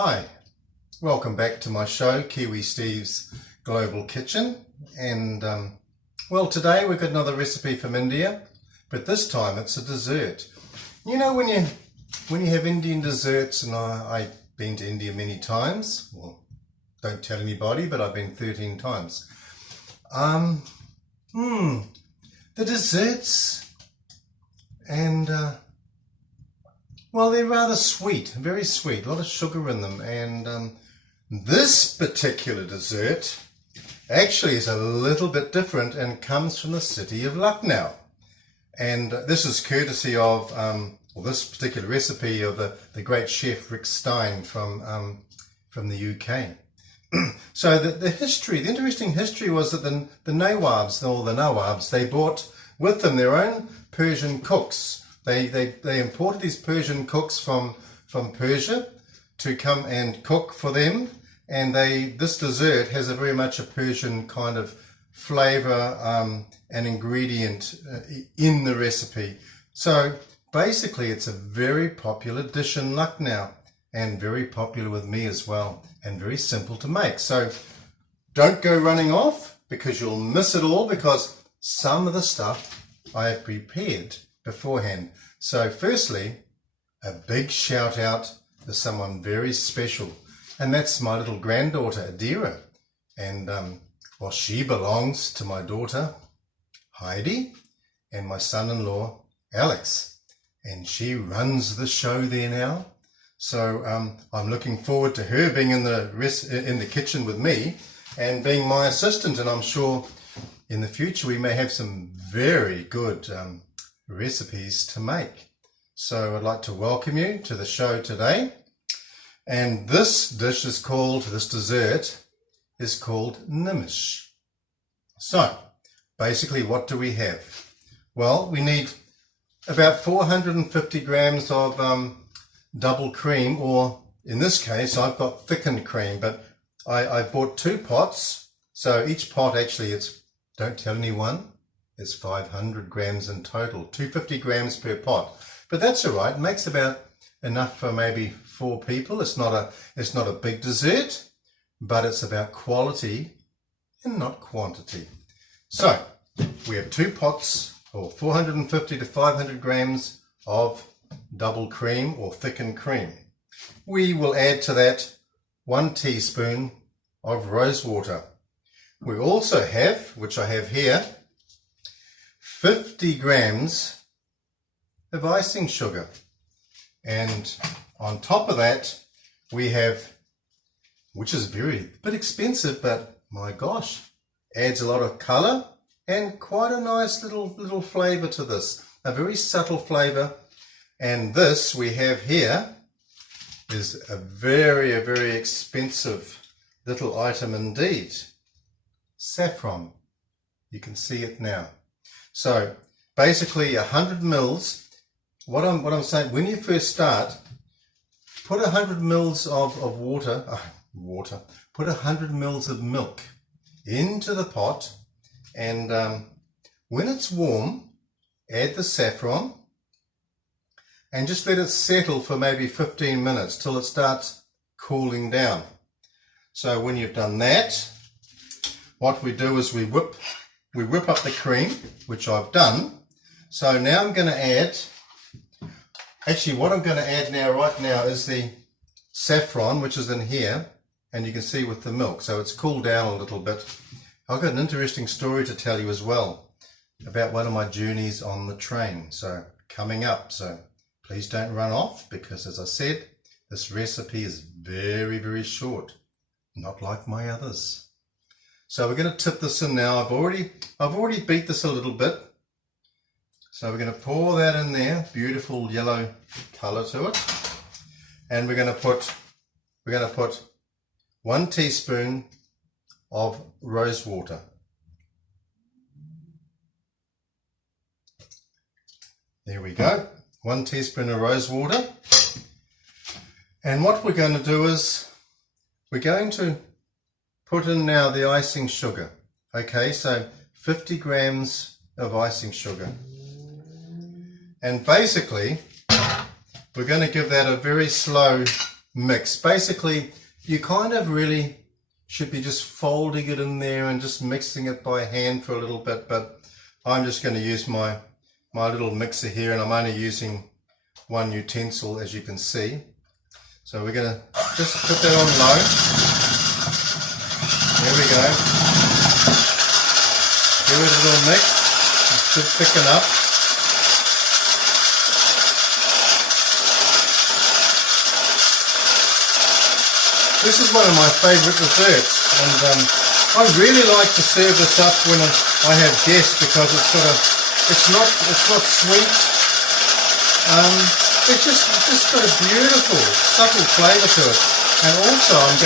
Hi, welcome back to my show, Kiwi Steve's Global Kitchen. And well, today we've got another recipe from India, but this time it's a dessert. You know, when you have Indian desserts, and I've been to India many times, well, don't tell anybody, but I've been 13 times. The desserts, and well, they're rather sweet, very sweet, a lot of sugar in them. And this particular dessert actually is a little bit different and comes from the city of Lucknow. And this is courtesy of, this particular recipe of the great chef Rick Stein from the UK. So the interesting history was that the Nawabs, they brought with them their own Persian cooks. They imported these Persian cooks from Persia to come and cook for them, and this dessert has very much a Persian kind of flavor and ingredient in the recipe. So basically it's a very popular dish in Lucknow and very popular with me as well, and very simple to make. So don't go running off because you'll miss it all, because some of the stuff I have prepared beforehand. So firstly, a big shout out to someone very special, and that's my little granddaughter Adira. And well, she belongs to my daughter Heidi and my son-in-law Alex, and she runs the show there now. So I'm looking forward to her being in the kitchen with me and being my assistant, and I'm sure in the future we may have some very good recipes to make. So I'd like to welcome you to the show today. And this dessert is called Nimish. So basically, what do we have? Well, we need about 450 grams of double cream, or in this case I've got thickened cream, but I bought 2 pots. So each pot, actually, don't tell anyone, it's 500 grams in total, 250 grams per pot. But that's all right, it makes about enough for maybe 4 people. It's not a big dessert, but it's about quality and not quantity. So we have 2 pots, or 450 to 500 grams of double cream or thickened cream. We will add to that 1 teaspoon of rose water. We also have, which I have here, 50 grams of icing sugar. And on top of that, we have, which is a bit expensive, but my gosh, adds a lot of color and quite a nice little flavor to this, a very subtle flavor. And this we have here is a very expensive little item indeed. Saffron. You can see it now. So basically 100 mils. What I'm saying, when you first start, put 100 mils of water, put 100 mils of milk into the pot, and when it's warm, add the saffron and just let it settle for maybe 15 minutes till it starts cooling down. So when you've done that, what we do is we whip up the cream, which I've done. So now I'm going to add, actually what I'm going to add right now is the saffron, which is in here, and you can see with the milk. So it's cooled down a little bit. I've got an interesting story to tell you as well about one of my journeys on the train, so coming up. So please don't run off, because as I said, this recipe is very short, not like my others. So we're going to tip this in now. I've already beat this a little bit. So we're going to pour that in there, beautiful yellow color to it. And we're going to put 1 teaspoon of rose water. There we go. 1 teaspoon of rose water. And what we're going to do is we're going to put in now the icing sugar. Okay, so 50 grams of icing sugar. And basically we're going to give that a very slow mix. Basically, you kind of really should be just folding it in there and just mixing it by hand for a little bit, but I'm just going to use my little mixer here, and I'm only using one utensil, as you can see. So we're going to just put that on low. There we go. Give it a little mix. It should thicken up. This is one of my favourite desserts, and I really like to serve this up when I have guests, because it's not sweet. It's just got a beautiful, subtle flavour to it. And also I'm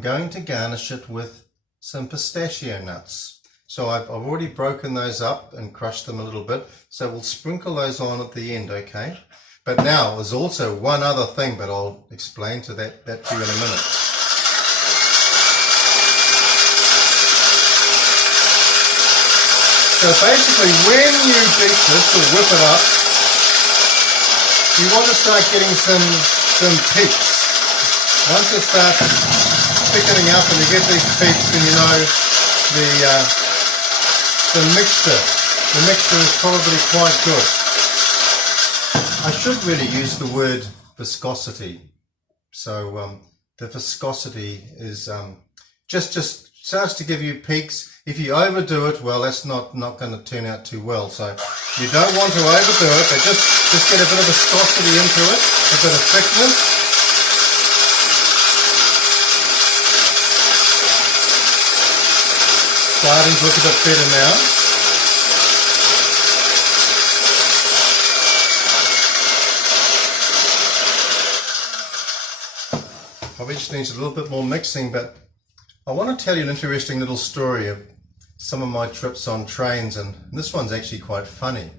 going to garnish it with some pistachio nuts. So I've already broken those up and crushed them a little bit. So we'll sprinkle those on at the end, okay? But now there's also one other thing, but I'll explain to that to you in a minute. So basically, when you beat this or whip it up, you want to start getting some peaks. Once it starts thickening up and you get these peaks, then you know the mixture is probably quite good. I should really use the word viscosity. So the viscosity is just starts to give you peaks. If you overdo it, well, that's not going to turn out too well. So you don't want to overdo it, but just get a bit of viscosity into it, a bit of thickness. Starting to look a bit better now. Probably just needs a little bit more mixing, but I want to tell you an interesting little story of some of my trips on trains, and this one's actually quite funny.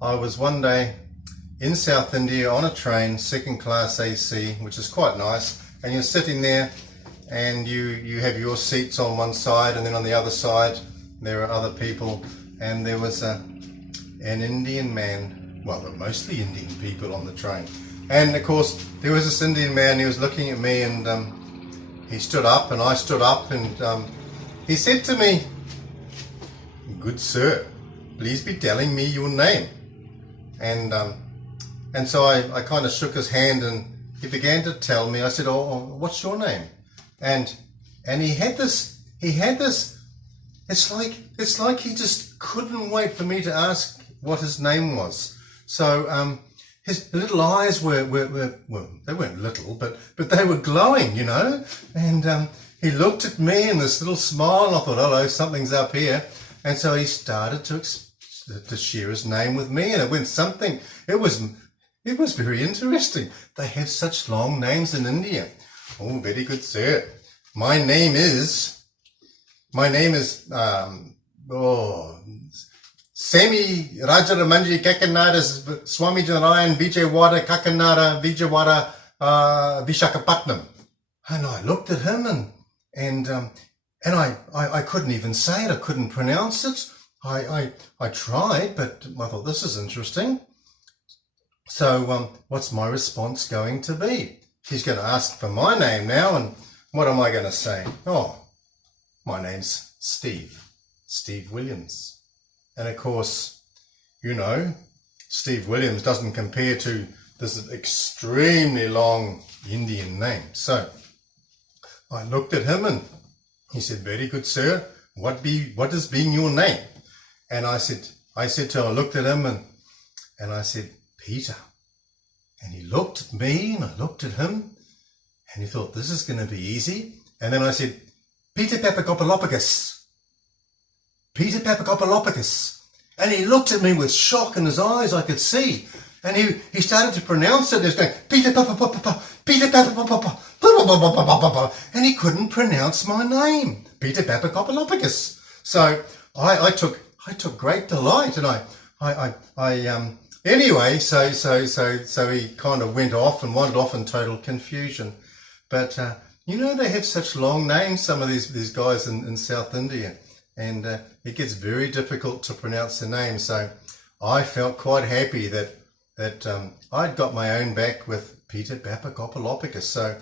I was one day in South India on a train, second class AC, which is quite nice, and you're sitting there and you have your seats on one side, and then on the other side there are other people, and there was an Indian man, well, mostly Indian people on the train. And of course, there was this Indian man, he was looking at me, and he stood up and I stood up, and he said to me, "Good sir, please be telling me your name." And so I kind of shook his hand, and he began to tell me. I said, "Oh, what's your name?" And he had this, it's like he just couldn't wait for me to ask what his name was. So, his little eyes were well, they weren't little, but they were glowing, you know. And he looked at me and this little smile, and I thought, hello, something's up here. And so he started to share his name with me, and it went something. It was very interesting. They have such long names in India. Oh, very good, sir. My name is Semi Rajaramanji Kakanada Swami Narayan Vijayawada Kakanada Vijayawada Vishakhapatnam. And I looked at him, and I couldn't even say it. I couldn't pronounce it. I tried, but I thought, this is interesting. So what's my response going to be? He's going to ask for my name now, and what am I going to say? Oh, my name's Steve Williams. And of course, you know, Steve Williams doesn't compare to this extremely long Indian name. So I looked at him, and he said, very good, sir. What has been your name? And I said to him, I looked at him, and I said, Peter. And he looked at me, and I looked at him, and he thought, this is going to be easy. And then I said, Peter Papagopoulos. Peter Papagopoulos. And he looked at me with shock in his eyes, I could see. And he started to pronounce it. He was going, Peter Papa, Peter Papa, and he couldn't pronounce my name, Peter Papagopoulos. So I took great delight, and anyway, so he kind of went off and wandered off in total confusion. But you know, they have such long names, some of these guys in South India, and it gets very difficult to pronounce the name. So I felt quite happy that that I'd got my own back with Peter Bapakopalopicus. So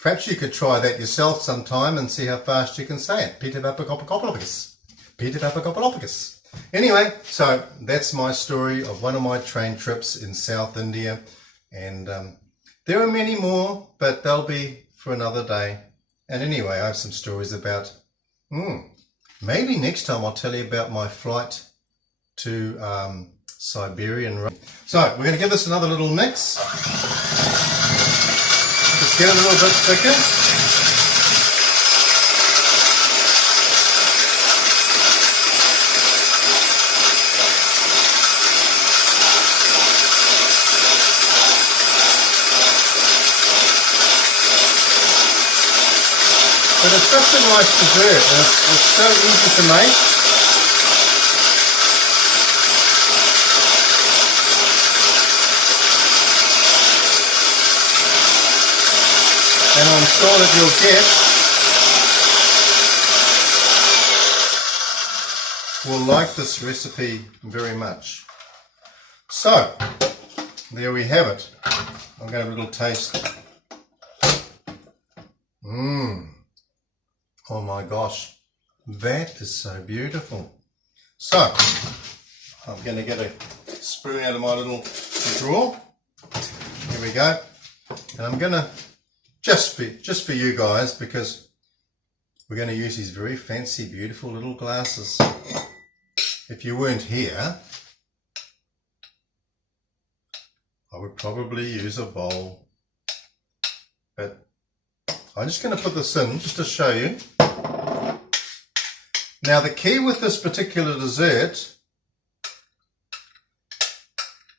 perhaps you could try that yourself sometime and see how fast you can say it. Peter Bapakopalopicus. Peter Bapakopalopicus. Anyway, so that's my story of one of my train trips in South India. And there are many more, but they'll be for another day. And anyway, I have some stories about, maybe next time I'll tell you about my flight to Siberia. So we're going to give this another little mix. Just get a little bit thicker. But it's such a nice dessert, and it's so easy to make. And I'm sure that you'll like this recipe very much. So, there we have it. I'm going to have a little taste. Oh my gosh, that is so beautiful. So, I'm going to get a spoon out of my little drawer. Here we go. And I'm going to, just for you guys, because we're going to use these very fancy, beautiful little glasses. If you weren't here, I would probably use a bowl. But I'm just going to put this in just to show you. Now the key with this particular dessert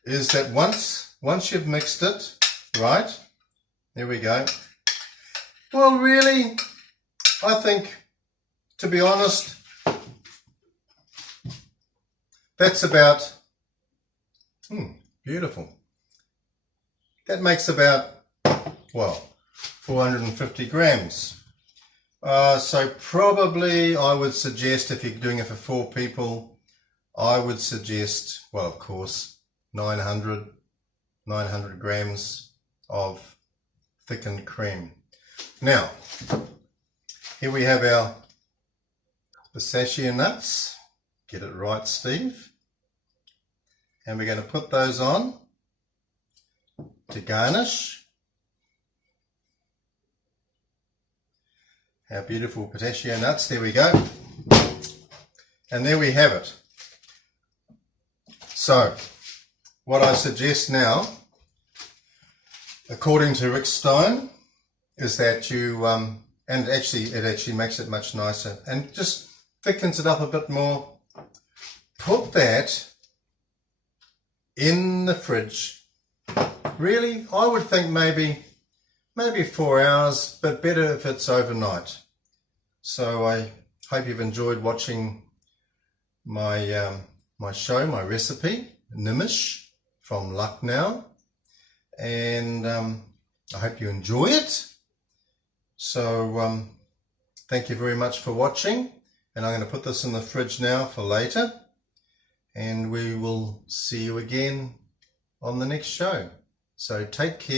is that once you've mixed it, right, there we go. Well, really, I think, to be honest, that's about, beautiful. That makes about, well, 450 grams. So probably I would suggest, if you're doing it for 4 people, I would suggest, well, of course, 900 grams of thickened cream. Now, here we have our pistachio nuts. Get it right, Steve. And we're going to put those on to garnish. Our beautiful pistachio nuts, there we go. And there we have it. So, what I suggest now, according to Rick Stein, is that you, and it actually makes it much nicer and just thickens it up a bit more. Put that in the fridge. Really, I would think maybe 4 hours, but better if it's overnight. So I hope you've enjoyed watching my my show, my recipe, Nimish from Lucknow, and I hope you enjoy it. So thank you very much for watching, and I'm going to put this in the fridge now for later, and we will see you again on the next show. So take care.